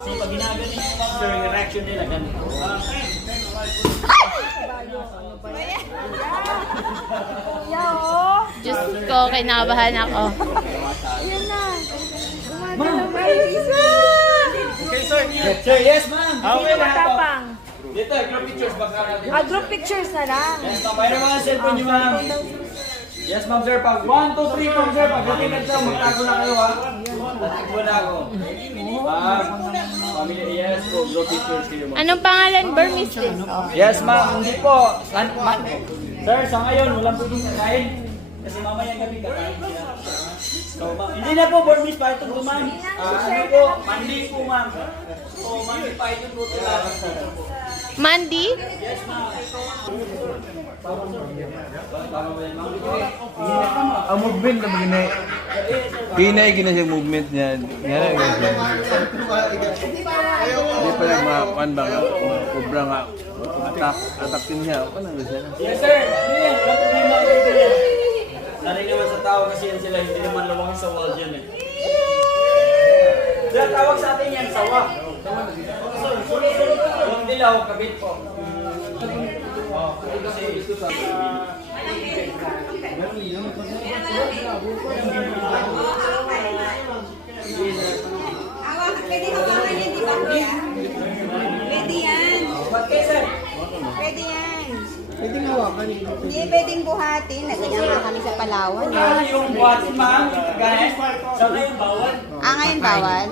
Kasi pag ginagawa niya yung sir, yung reaction nila ganito. Diyos ko, kinabahan ako. Ayan na. Okay, sir. Sir, yes, ma'am. Okay, matapang. Dito, group pictures baka natin. Group pictures na lang. Yes, ma'am. Mayroon mga cellphone niyo, ma'am. Yes, ma'am, sir. Pag 1, 2, 3, ma'am, sir. Pag gatingan siya, magtago na kayo, ha? Magtago na ako. Ma'am, family, yes po. Group pictures kayo, ma'am. Anong pangalan, Burmese din? Yes, ma'am. Hindi po. Sir, sa ngayon, walang pwedeng kakain. Kasi mamayang gabi kakain sila. So, hindi na po, Burmese Python po, ma'am. Ano po, mandi po, ma'am. So, mandi Python po sila. Mandy? Yes, ma'am. Ang movement na maginay. Ginay siya movement niya. Nga hindi pa lang makuan ba nga. Kubra nga. Atakin siya. Ano nga siya? Yes, sir. Ano yan? Walang problema ang dito yan. Sanay naman sa tao kasi yan sila. Hindi naman lawang sa wall dyan eh. Kaya tawag sa atin yan, sawa. Yung dilaw, kabit po. Pwede hawakan yan, di ba? Pwede yan. Okay, sir. Pwede yan. Pwede hawakan. Hindi, pwedeng buhatin. Nagkanya nga kami sa Palawan. Yung buhatin, ma'am. Ganyan. Sa ngayon, bawal. Ngayon bawal?